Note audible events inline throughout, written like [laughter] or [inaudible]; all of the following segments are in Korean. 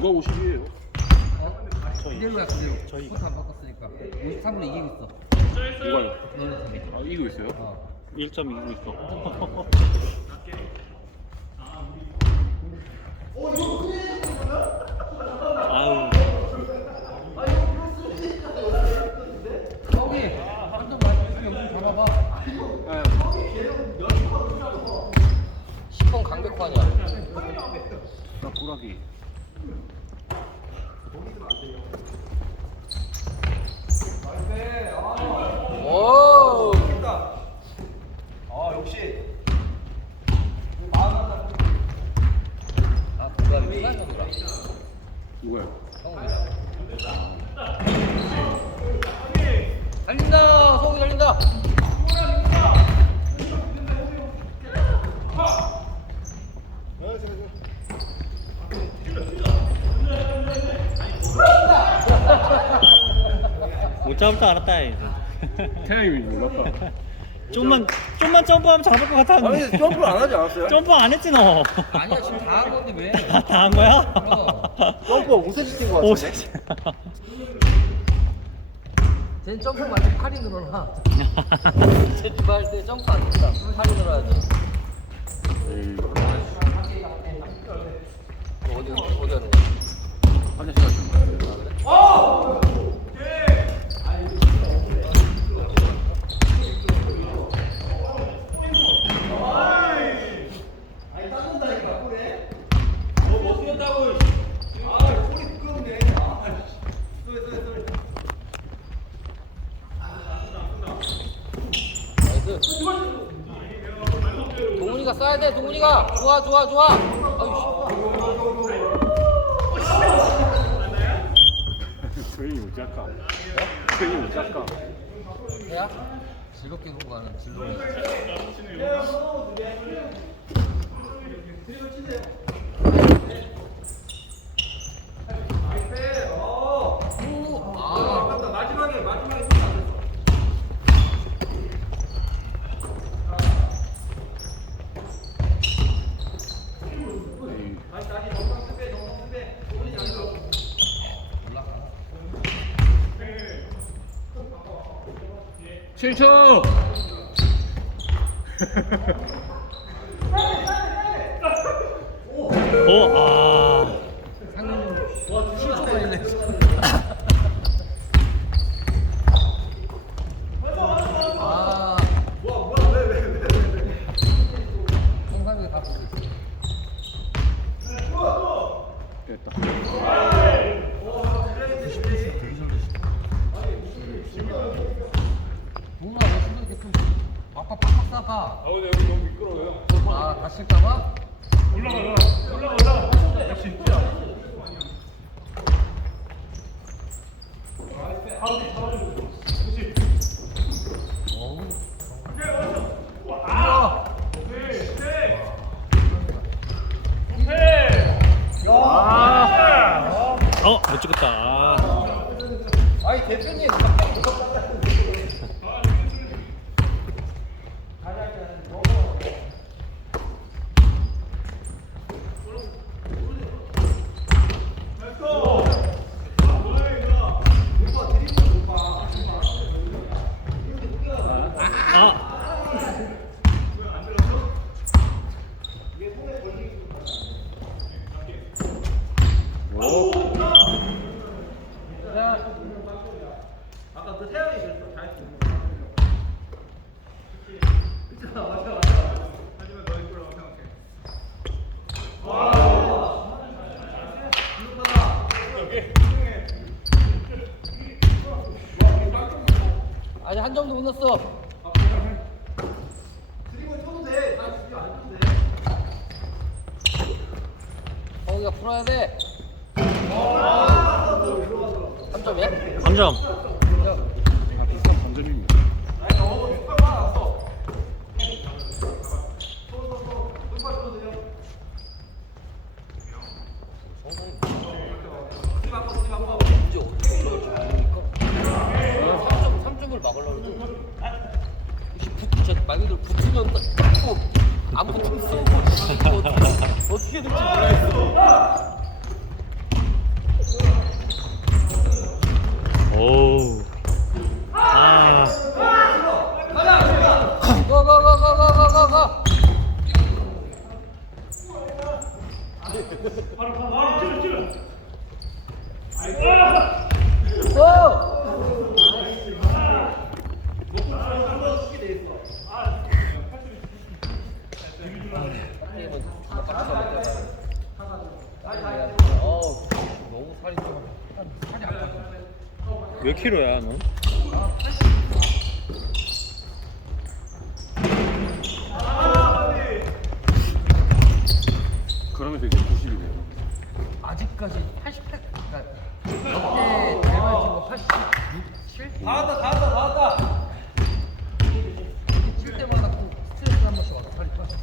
누가 50이에요? 어? 그대로야 그대로 저희 코트 안 바꿨으니까 53분에 이기고 있어 누가요? 너네 팀이 아 이기고 있어요? 어 1점 이기고 있어. [laughs] 아우. 저기 한점 맞추면 좀 잡아봐 10번 강백호 아니야 나 꾸라기. 오 아 역시 아, 누가 누가 누가 누가요? 달린다 서욱이 달린다 못 잡을 줄 알았다. 태양이 몰랐다. 좀만 좀만 점프하면 잡을 것 같았는데. 아니 점프를 안 하지 않았어요? 점프 안 했지 너. 아니야 지금 다 한 건데 왜 [laughs] 다 한 거야? 점프가 우세지 뛴거 오, 같은데? 쟤는 점프 말고 팔이 늘어나 [laughs] 쟤할때 점프 안 된다 팔이 늘어야지 어디 어디 하는 거야 화장실 가시는 거예요? 나이스 동훈이가 쏴야 돼 동훈이가 좋아 좋아 좋아 [laughs] 저희 못 잡까? 저희 못 잡까? 해야 즐겁게 공부하는 즐거운 오, 아, 마지막에 마지막에 에이, 다시 다시 정상 스페 정상 스페 소리 안 들어 올라가. 7초! 오, 아. 상윤이 7초 걸리네. 아. 정상이 다 보고 있어. 됐다. 동훈아, 너 신경 이렇게 좀 빡빡 빡빡 싸봐. 아, 근데 여기 너무 미끄러워요. 아, 다칠까봐? 어, 못 찍었다. 아. 아니, 대표님 갑자기 못 아. 오, 아까 그 태양이 그랬어 잘했어 아직 한 점도 못 넣었어. 드리블 쳐도 돼다 드리블 안 쳐도 돼 성우가 풀어야 돼. 3점이야? 3점. 아, 비싼 3점입니다. 많이들 붙으면 딱안 안 붙으면 쏘고 뭐 어떻게 될지 몰라요. 오. 아. 바로 가. 몇 킬로야, 넌? 그러면서 이제 90이네요. 아직까지 88, 그러니까 역대 대만 친구 86, 7? 다 왔다 다 왔다 다 왔다 7 때마다 꼭 스트레스 한 번씩 와서 살이 빠져.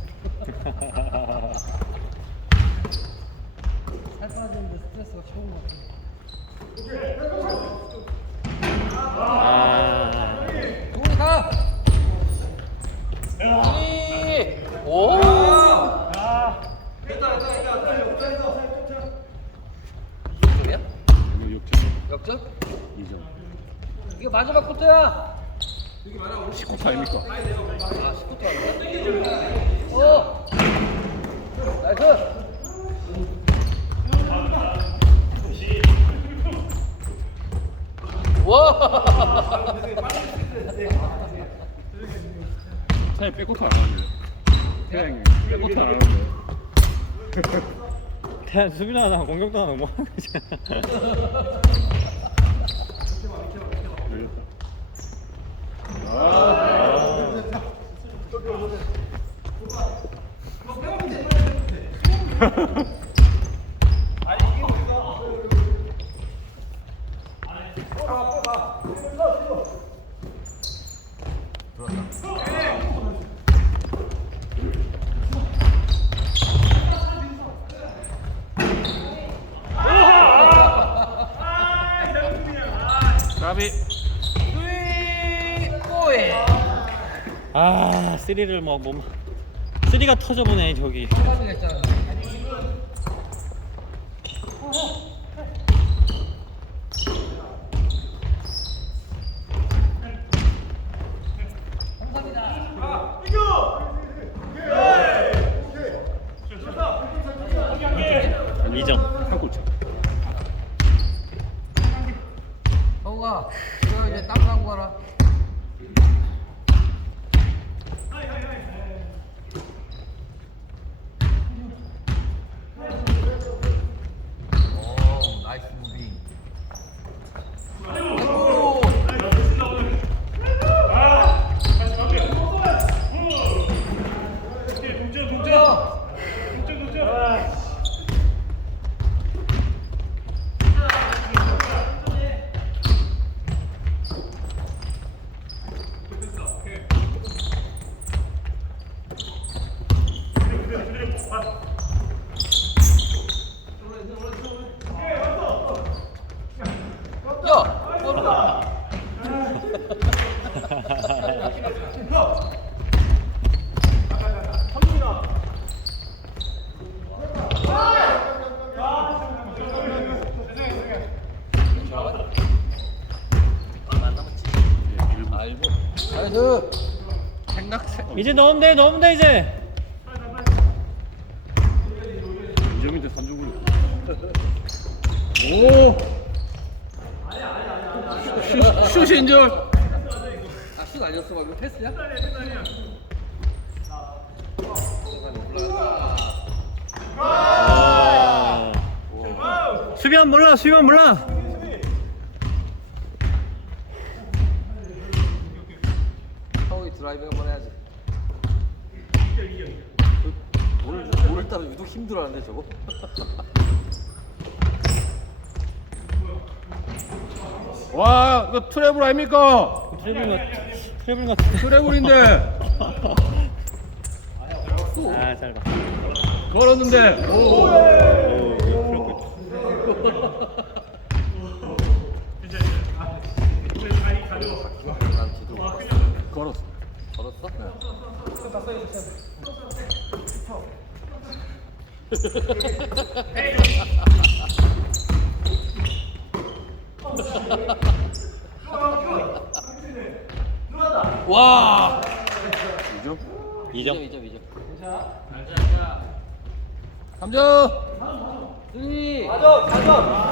살 빠지는데 스트레스가 최고인 것 같아. 아. 동훈이 가! 동훈이! 오! 역전이야? 이거 역전 역전? 2점. 이게 마지막 코트야! 19타 아닙니까? 아, 19초 아닌가? 어! 나이스! 와! 차에 백코트 안 하는데. 태양이 백코트 안 하는데. 수비도 하나 공격도 하나 뭐 하는 거지? [laughs] 열렸다. 까비. 꼬이! 아, 쓰리를 뭐 뭐. 쓰리가 터져보네 저기. 2점. 한 골차. 성우가 이거 이제 땀 나고 가라. 나이스. 생각세. 이제 넣으면 돼, 넣으면 돼 이제. 2점인데 3점 굴 오! 슛, 슛인 줄. 아, 슛 아니었어, 막 이거 패스야? 아. 수비한 몰라, 수비한 몰라. 형이 드라이브 한번 해야지. 오늘 오늘따라 유독 힘들어하는데 저거. [laughs] 와, 이거 트래블 아닙니까? 트래블 같, 트래블 같은데. 트래블인데. [laughs] 아, 짧아. 걸었는데. 오. 오, 그렇고. 난 뒤로 못 봤어. 걸었어. 걸었어? 와. 2점? 2점 2점 2점. 3점. 승리. 맞아, 맞아.